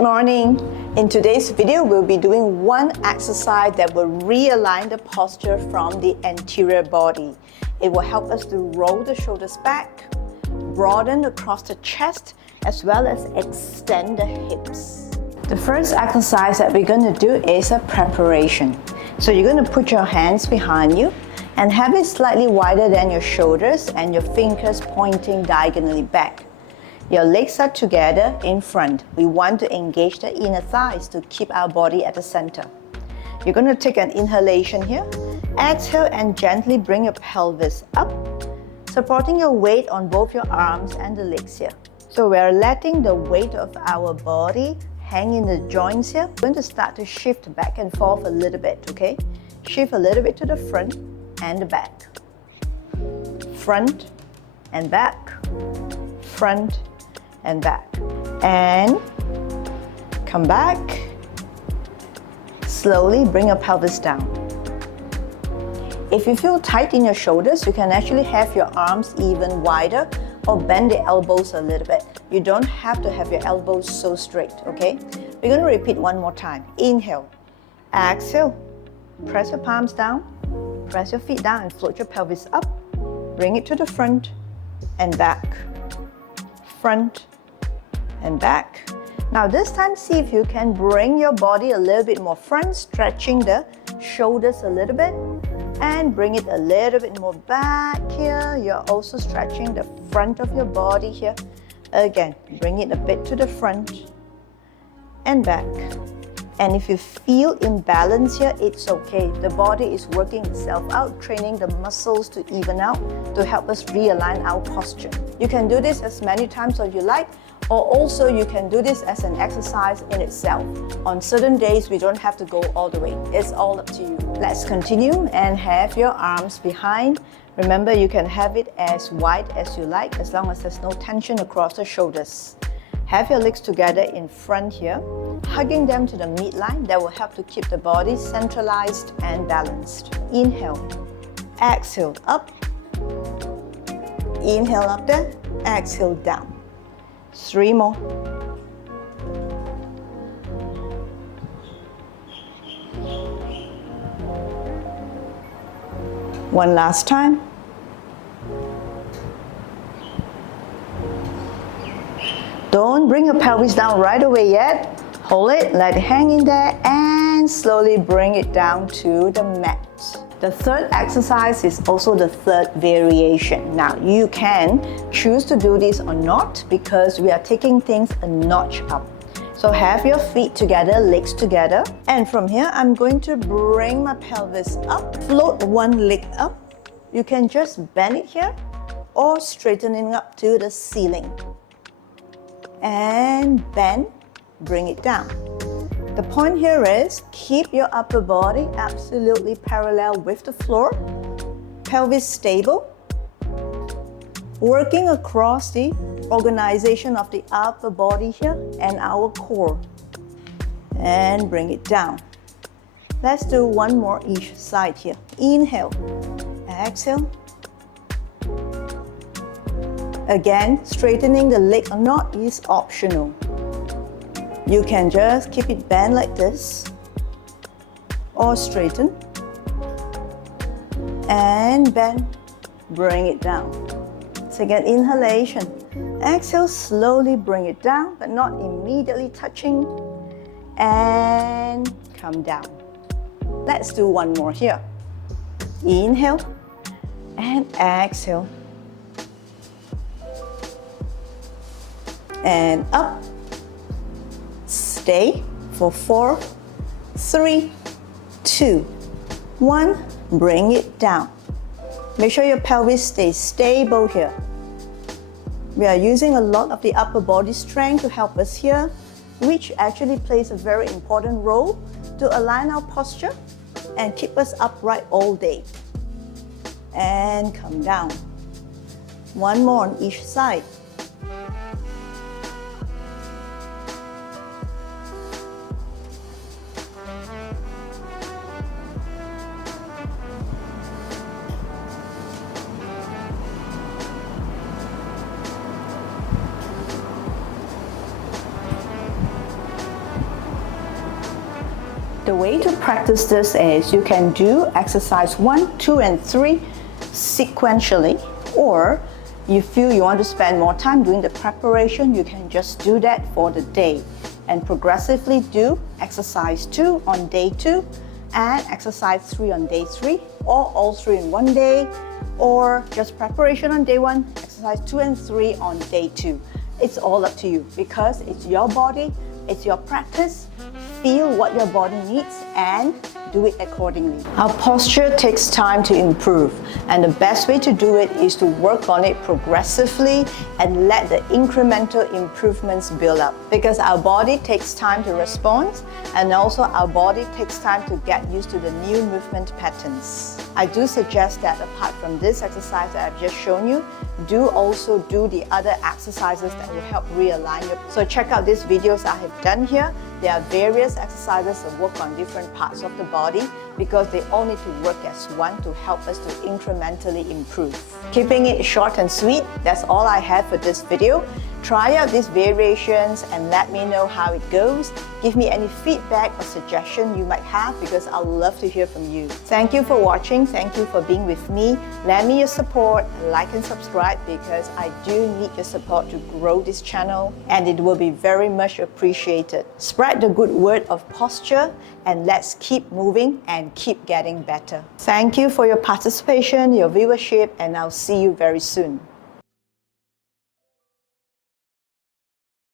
morning. In today's video, we'll be doing one exercise that will realign the posture from the anterior body. It will help us to roll the shoulders back, broaden across the chest, as well as extend the hips. The first exercise that we're going to do is a preparation. So you're going to put your hands behind you and have it slightly wider than your shoulders and your fingers pointing diagonally back. Your legs are together in front. We want to engage the inner thighs to keep our body at the center. You're going to take an inhalation here. Exhale and gently bring your pelvis up, supporting your weight on both your arms and the legs here. So we're letting the weight of our body hang in the joints here. We're going to start to shift back and forth a little bit, okay? Shift a little bit to the front and the back. Front and back. Front and back. And come back. Slowly bring your pelvis down. If you feel tight in your shoulders, you can actually have your arms even wider or bend the elbows a little bit. You don't have to have your elbows so straight, okay? We're going to repeat one more time. Inhale. Exhale. Press your palms down. Press your feet down and float your pelvis up. Bring it to the front and back. Front and back. Now this time, see if you can bring your body a little bit more front, stretching the shoulders a little bit, and bring it a little bit more back here. You're also stretching the front of your body here. Again, bring it a bit to the front and back. And if you feel imbalance here, it's okay. The body is working itself out, training the muscles to even out to help us realign our posture. You can do this as many times as you like, or also you can do this as an exercise in itself. On certain days, we don't have to go all the way. It's all up to you. Let's continue and have your arms behind. Remember, you can have it as wide as you like, as long as there's no tension across the shoulders. Have your legs together in front here, hugging them to the midline. That will help to keep the body centralized and balanced. Inhale, exhale up. Inhale up there, exhale down. 3 more. One last time. Don't bring your pelvis down right away yet. Hold it, let it hang in there, and slowly bring it down to the mat. The third exercise is also the third variation. Now, you can choose to do this or not because we are taking things a notch up. So have your feet together, legs together. And from here, I'm going to bring my pelvis up, float one leg up. You can just bend it here or straightening up to the ceiling. And bend, bring it down. The point here is keep your upper body absolutely parallel with the floor, pelvis stable, working across the organization of the upper body here and our core. And bring it down. Let's do one more each side here. Inhale, exhale. Again, straightening the leg or not is optional. You can just keep it bent like this or straighten and bend, bring it down. Second inhalation. Exhale, slowly bring it down but not immediately touching, and come down. Let's do one more here. Inhale and exhale. And up. Stay for 4, 3, 2, 1. Bring it down. Make sure your pelvis stays stable here. We are using a lot of the upper body strength to help us here, which actually plays a very important role to align our posture and keep us upright all day. And come down. One more on each side. The way to practice this is you can do exercise 1, 2, and 3 sequentially, or you feel you want to spend more time doing the preparation, you can just do that for the day and progressively do exercise 2 on day 2 and exercise 3 on day 3, or all 3 in one day, or just preparation on day 1, exercise 2 and 3 on day 2. It's all up to you because it's your body, it's your practice. Feel what your body needs and do it accordingly. Our posture takes time to improve, and the best way to do it is to work on it progressively and let the incremental improvements build up, because our body takes time to respond, and also our body takes time to get used to the new movement patterns. I do suggest that apart from this exercise that I've just shown you, do also do the other exercises that will help realign you. So check out these videos I have done here. There are various exercises that work on different parts of the body because they all need to work as one to help us to incrementally improve. Keeping it short and sweet, that's all I have for this video. Try out these variations and let me know how it goes. Give me any feedback or suggestion you might have because I'd love to hear from you. Thank you for watching. Thank you for being with me. Lend me your support, like and subscribe because I do need your support to grow this channel and it will be very much appreciated. Spread the good word of posture and let's keep moving and keep getting better. Thank you for your participation, your viewership, and I'll see you very soon.